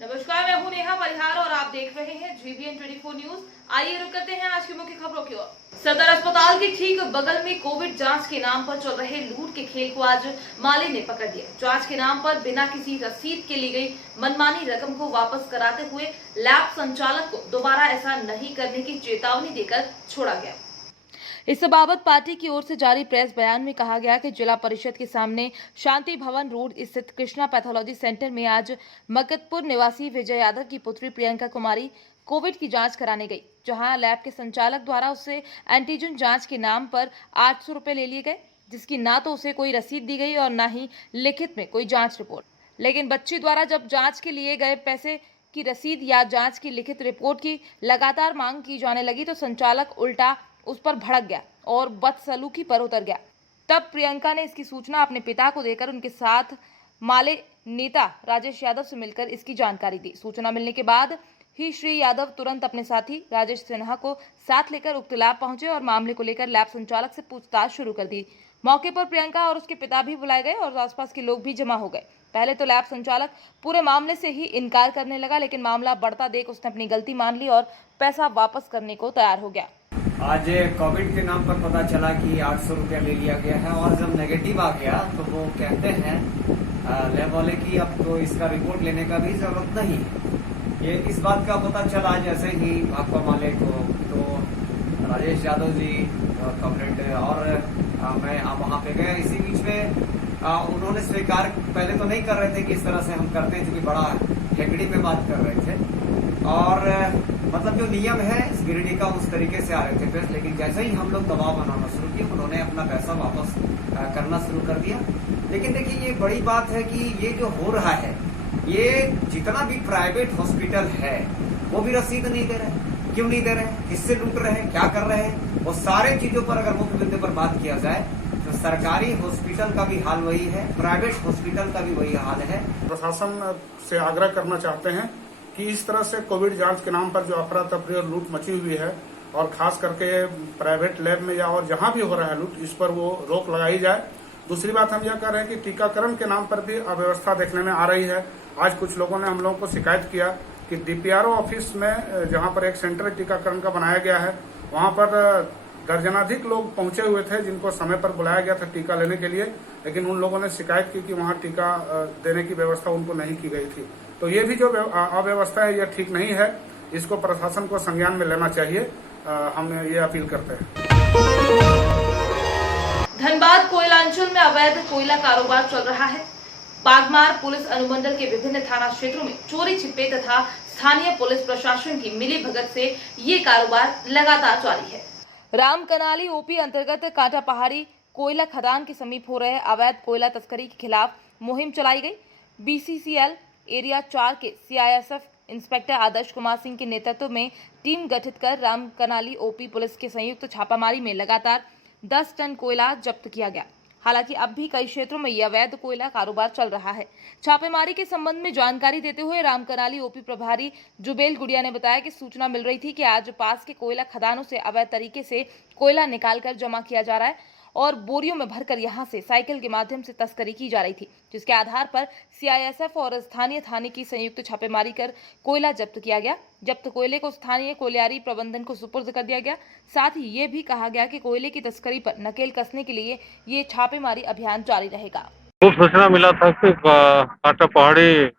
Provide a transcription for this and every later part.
नमस्कार, मैं हूं नेहा परिहार और आप देख रहे हैं GBN 24 न्यूज। आइए रुक करते हैं आज की मुख्य खबरों की ओर। सदर अस्पताल के ठीक बगल में कोविड जांच के नाम पर चल रहे लूट के खेल को आज माले ने पकड़ लिया। जांच के नाम पर बिना किसी रसीद के ली गई मनमानी रकम को वापस कराते हुए लैब संचालक को दोबारा ऐसा नहीं करने की चेतावनी देकर छोड़ा गया। इस बाबत पार्टी की ओर से जारी प्रेस बयान में कहा गया कि जिला परिषद के सामने शांति भवन रोड स्थित कृष्णा पैथोलॉजी सेंटर में आज मकतपुर निवासी विजय यादव की पुत्री प्रियंका कुमारी कोविड की जांच कराने गई, जहां लैब के संचालक द्वारा उससे एंटीजन जांच के नाम पर 800 रुपए ले लिए गए, जिसकी ना तो उसे कोई रसीद दी गई और ना ही लिखित में कोई जांच रिपोर्ट। लेकिन बच्ची द्वारा जब जांच के लिए गए पैसे की रसीद या जांच की लिखित रिपोर्ट की लगातार मांग की जाने लगी तो संचालक उल्टा उस पर भड़क गया और बदसलूकी पर उतर गया। तब प्रियंका ने इसकी सूचना अपने पिता को देकर उनके साथ माले नेता राजेश यादव से मिलकर इसकी जानकारी दी। सूचना मिलने के बाद ही श्री यादव तुरंत अपने साथी राजेश सिन्हा को साथ लेकर उक्त लैब पहुंचे और मामले को लेकर लैब संचालक से पूछताछ शुरू कर दी। मौके पर प्रियंका और उसके पिता भी बुलाए गए और आसपास के लोग भी जमा हो गए। पहले तो लैब संचालक पूरे मामले से ही इनकार करने लगा, लेकिन मामला बढ़ता देख उसने अपनी गलती मान ली और पैसा वापस करने को तैयार हो गया। आज कोविड के नाम पर पता चला कि 800 रुपया ले लिया गया है और जब नेगेटिव आ गया तो वो कहते हैं लैब वाले की अब तो इसका रिपोर्ट लेने का भी जरूरत नहीं। ये इस बात का पता चला जैसे ही भाकपा माले को, तो राजेश यादव जी कॉमरेड और मैं वहाँ पे गया। इसी बीच में उन्होंने स्वीकार पहले तो नहीं कर रहे थे कि इस तरह से हम करते हैं, क्योंकि बड़ा हेगड़ी में बात कर रहे थे और मतलब जो नियम है इस गिरडी का उस तरीके से आ रहे थे पेश। लेकिन जैसे ही हम लोग दबाव बनाना शुरू किए उन्होंने अपना पैसा वापस करना शुरू कर दिया। लेकिन देखिए ये बड़ी बात है कि ये जो हो रहा है, ये जितना भी प्राइवेट हॉस्पिटल है वो भी रसीद नहीं दे रहे। क्यों नहीं दे रहे? किससे लूट रहे हैं, क्या कर रहे हैं? वो सारे चीजों पर अगर मुख्य मुद्दे पर बात किया जाए तो सरकारी हॉस्पिटल का भी हाल वही है, प्राइवेट हॉस्पिटल का भी वही हाल है। प्रशासन से आग्रह करना चाहते हैं कि इस तरह से कोविड जांच के नाम पर जो अफरा तफरी और लूट मची हुई है और खास करके प्राइवेट लैब में या और जहां भी हो रहा है लूट, इस पर वो रोक लगाई जाए। दूसरी बात हम यह कह रहे हैं कि टीकाकरण के नाम पर भी अव्यवस्था देखने में आ रही है। आज कुछ लोगों ने हम लोगों को शिकायत किया कि DPRO ऑफिस में जहां पर एक सेंटर टीकाकरण का बनाया गया है, वहां पर दर्जनाधिक लोग पहुंचे हुए थे जिनको समय पर बुलाया गया था टीका लेने के लिए, लेकिन उन लोगों ने शिकायत की कि वहां टीका देने की व्यवस्था उनको नहीं की गई थी। तो ये भी जो अव्यवस्था है यह ठीक नहीं है, इसको प्रशासन को संज्ञान में लेना चाहिए। हम ये अपील करते हैं। धनबाद कोयलांचल में अवैध कोयला कारोबार चल रहा है। बागमार पुलिस अनुमंडल के विभिन्न थाना क्षेत्रों में चोरी छिपे तथा स्थानीय पुलिस प्रशासन की मिली भगत से ये कारोबार लगातार जारी है। रामकनाली OP अंतर्गत कांटा पहाड़ी कोयला खदान के समीप हो रहे अवैध कोयला तस्करी के खिलाफ मुहिम चलाई गई। BCCL एरिया 4 के CISF इंस्पेक्टर आदर्श कुमार सिंह के नेतृत्व में टीम गठित कर रामकनाली OP पुलिस के संयुक्त छापामारी में लगातार 10 टन कोयला जब्त किया गया। हालांकि अब भी कई क्षेत्रों में यह अवैध कोयला कारोबार चल रहा है। छापेमारी के संबंध में जानकारी देते हुए रामकनाली OP प्रभारी जुबेल गुड़िया ने बताया कि सूचना मिल रही थी कि आज पास के कोयला खदानों से अवैध तरीके से कोयला निकालकर जमा किया जा रहा है और बोरियों में भरकर यहां से साइकिल के माध्यम से तस्करी की जा रही थी, जिसके आधार पर CISF और स्थानीय थाने की संयुक्त छापेमारी कर कोयला जब्त किया गया। जब्त कोयले को स्थानीय कोयलारी प्रबंधन को सुपुर्द कर दिया गया। साथ ही ये भी कहा गया कि कोयले की तस्करी पर नकेल कसने के लिए ये छापेमारी अभियान जारी रहेगा। खूब सूचना मिला था कि कांटा पहाड़ी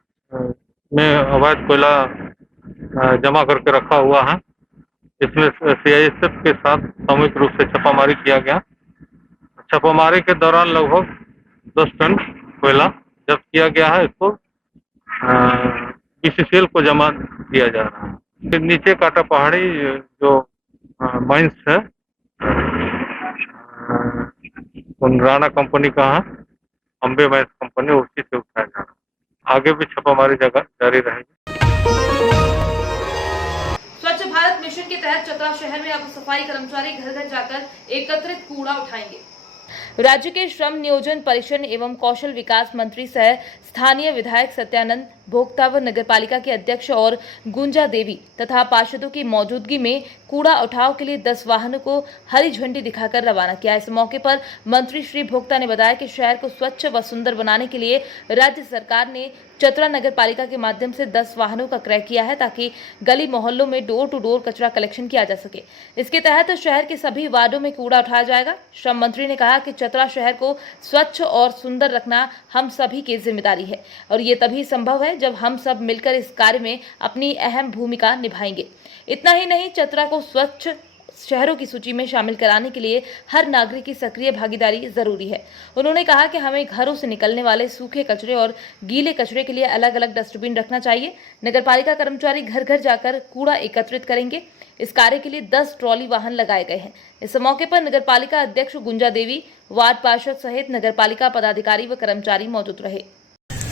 में अवैध कोयला जमा करके रखा हुआ है। इसमें CISF के साथ सामूहिक रूप से छापामारी किया गया। छापामारी के दौरान लगभग 10 टन कोयला जब्त किया गया है। इसको BCCL को जमा दिया जा रहा है। नीचे कांटा पहाड़ी जो माइंस है राणा कंपनी का है, अम्बे माइंस कंपनी, उसी से उठाया जा रहा है। आगे भी छापामारी जारी रहेगी। स्वच्छ भारत मिशन के तहत चतरा शहर में अब सफाई कर्मचारी घर घर जाकर एकत्रित कूड़ा उठाएंगे। राज्य के श्रम नियोजन परिषद एवं कौशल विकास मंत्री सह स्थानीय विधायक सत्यानंद भोक्ता व नगरपालिका के अध्यक्ष और गुंजा देवी तथा पार्षदों की मौजूदगी में कूड़ा उठाव के लिए 10 वाहनों को हरी झंडी दिखाकर रवाना किया। इस मौके पर मंत्री श्री भोक्ता ने बताया कि शहर को स्वच्छ व सुंदर बनाने के लिए राज्य सरकार ने चतरा नगर पालिका के माध्यम से 10 वाहनों का क्रय किया है ताकि गली मोहल्लों में डोर टू डोर कचरा कलेक्शन किया जा सके। इसके तहत शहर के सभी वार्डों में कूड़ा उठाया जाएगा। श्रम मंत्री ने कहा कि चतरा शहर को स्वच्छ और सुंदर रखना हम सभी की जिम्मेदारी है और ये तभी संभव है जब हम सब मिलकर इस कार्य में अपनी अहम भूमिका निभाएंगे। इतना ही नहीं, चतरा को स्वच्छ शहरों की सूची में शामिल कराने के लिए हर नागरिक की सक्रिय भागीदारी जरूरी है। उन्होंने कहा कि हमें घरों से निकलने वाले सूखे कचरे और गीले कचरे के लिए अलग अलग डस्टबिन रखना चाहिए। नगरपालिका कर्मचारी घर घर जाकर कूड़ा एकत्रित करेंगे। इस कार्य के लिए 10 ट्रॉली वाहन लगाए गए हैं। इस मौके पर नगरपालिका अध्यक्ष गुंजा देवी, वार्ड पार्षद सहित नगरपालिका पदाधिकारी व कर्मचारी मौजूद रहे।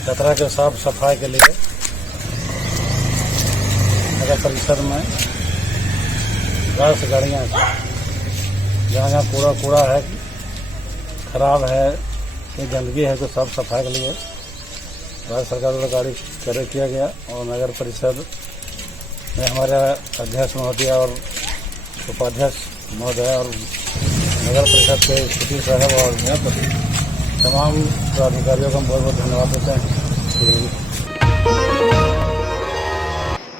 चतरा के साफ सफाई के लिए नगर परिषद में 10 गाड़ियाँ जहाँ जहाँ कूड़ा है, खराब है, कोई गंदगी है, तो साफ सफाई के लिए राज्य सरकार द्वारा गाड़ी क्रय किया गया और नगर परिषद में हमारे अध्यक्ष महोदय और उपाध्यक्ष महोदय और नगर परिषद के सचिव साहब और तमाम अधिकारियों का बहुत बहुत धन्यवाद देते हैं।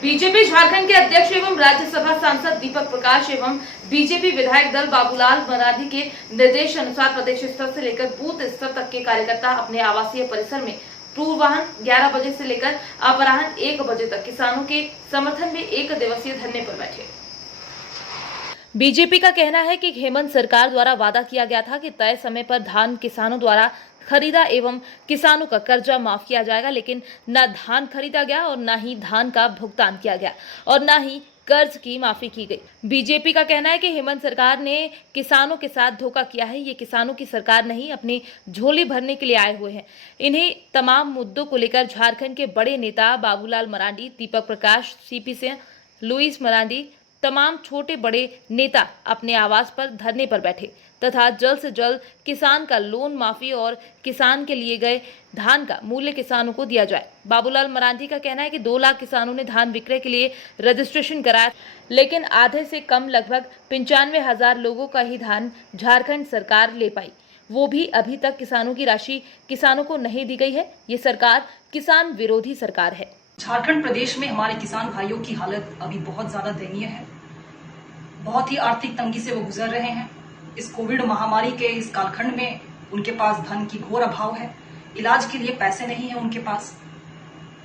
बीजेपी झारखंड के अध्यक्ष एवं राज्यसभा सांसद दीपक प्रकाश एवं बीजेपी विधायक दल बाबूलाल मरांडी के निर्देश अनुसार प्रदेश स्तर से लेकर बूथ स्तर तक के कार्यकर्ता अपने आवासीय परिसर में पूर्वाह्न 11 बजे से लेकर अपराह्न 1 बजे तक किसानों के समर्थन में 1 दिवसीय धरने पर बैठे। बीजेपी का कहना है कि हेमंत सरकार द्वारा वादा किया गया था कि तय समय पर धान किसानों द्वारा खरीदा एवं किसानों का कर्जा माफ किया जाएगा, लेकिन न धान खरीदा गया और न ही धान का भुगतान किया गया और न ही कर्ज की माफी की गई। बीजेपी का कहना है कि हेमंत सरकार ने किसानों के साथ धोखा किया है। ये किसानों की सरकार नहीं, अपनी झोली भरने के लिए आए हुए हैं। इन्हीं तमाम मुद्दों को लेकर झारखंड के बड़े नेता बाबूलाल मरांडी, दीपक प्रकाश, सीपी सिंह, लुइस मरांडी, तमाम छोटे बड़े नेता अपने आवास पर धरने पर बैठे तथा जल्द से जल्द किसान का लोन माफी और किसान के लिए गए धान का मूल्य किसानों को दिया जाए। बाबूलाल मरांडी का कहना है कि 2 लाख किसानों ने धान विक्रय के लिए रजिस्ट्रेशन कराया, लेकिन आधे से कम लगभग 95,000 लोगों का ही धान झारखंड सरकार ले पाई। वो भी अभी तक किसानों की राशि किसानों को नहीं दी गई है। ये सरकार किसान विरोधी सरकार है। झारखंड प्रदेश में हमारे किसान भाइयों की हालत अभी बहुत ज्यादा दयनीय है। बहुत ही आर्थिक तंगी से वो गुजर रहे हैं। इस कोविड महामारी के इस कालखंड में उनके पास धन की घोर अभाव है, इलाज के लिए पैसे नहीं है उनके पास।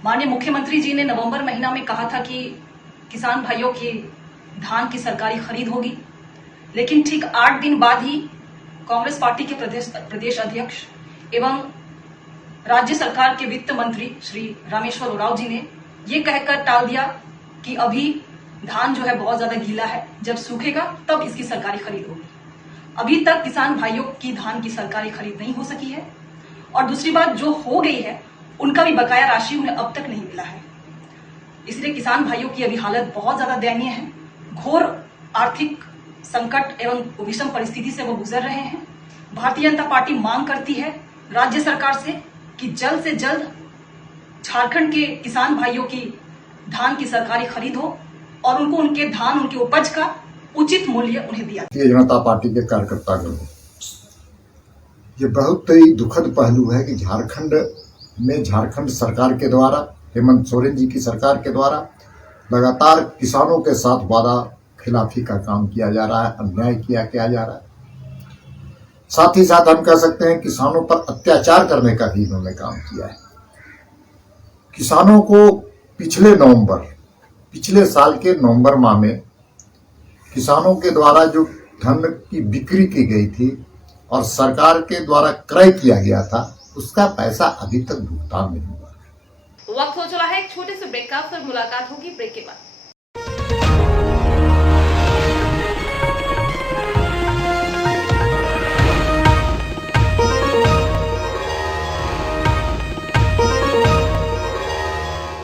माननीय मुख्यमंत्री जी ने नवंबर महीना में कहा था कि किसान भाइयों की धान की सरकारी खरीद होगी, लेकिन ठीक 8 दिन बाद ही कांग्रेस पार्टी के प्रदेश अध्यक्ष एवं राज्य सरकार के वित्त मंत्री श्री रामेश्वर उरांव जी ने ये कहकर टाल दिया कि अभी धान जो है बहुत ज्यादा गीला है, जब सूखेगा तब इसकी सरकारी खरीद होगी। अभी तक किसान भाइयों की धान की सरकारी खरीद नहीं हो सकी है और दूसरी बात जो हो गई है उनका भी बकाया राशि उन्हें अब तक नहीं मिला है। इसलिए किसान भाइयों की अभी हालत बहुत ज्यादा दयनीय है। घोर आर्थिक संकट एवं विषम परिस्थिति से वो गुजर रहे हैं। भारतीय जनता पार्टी मांग करती है राज्य सरकार से कि जल्द से जल्द झारखंड के किसान भाइयों की धान की सरकारी खरीद हो और उनको उनके धान, उनके उपज का उचित मूल्य उन्हें दिया। भारतीय जनता पार्टी के कार्यकर्तागण, ये बहुत ही दुखद पहलू है कि झारखंड में झारखंड सरकार के द्वारा, हेमंत सोरेन जी की सरकार के द्वारा लगातार किसानों के साथ वादा खिलाफी का काम किया जा रहा है, अन्याय किया जा रहा है। साथ ही साथ हम कह सकते हैं किसानों पर अत्याचार करने का भी इन्होंने काम किया है। किसानों को पिछले साल के नवंबर माह में किसानों के द्वारा जो धन की बिक्री की गई थी और सरकार के द्वारा क्रय किया गया था, उसका पैसा अभी तक भुगतान नहीं हुआ। वक्त हो चला है एक छोटे से ब्रेक का, फिर मुलाकात होगी ब्रेक के बाद।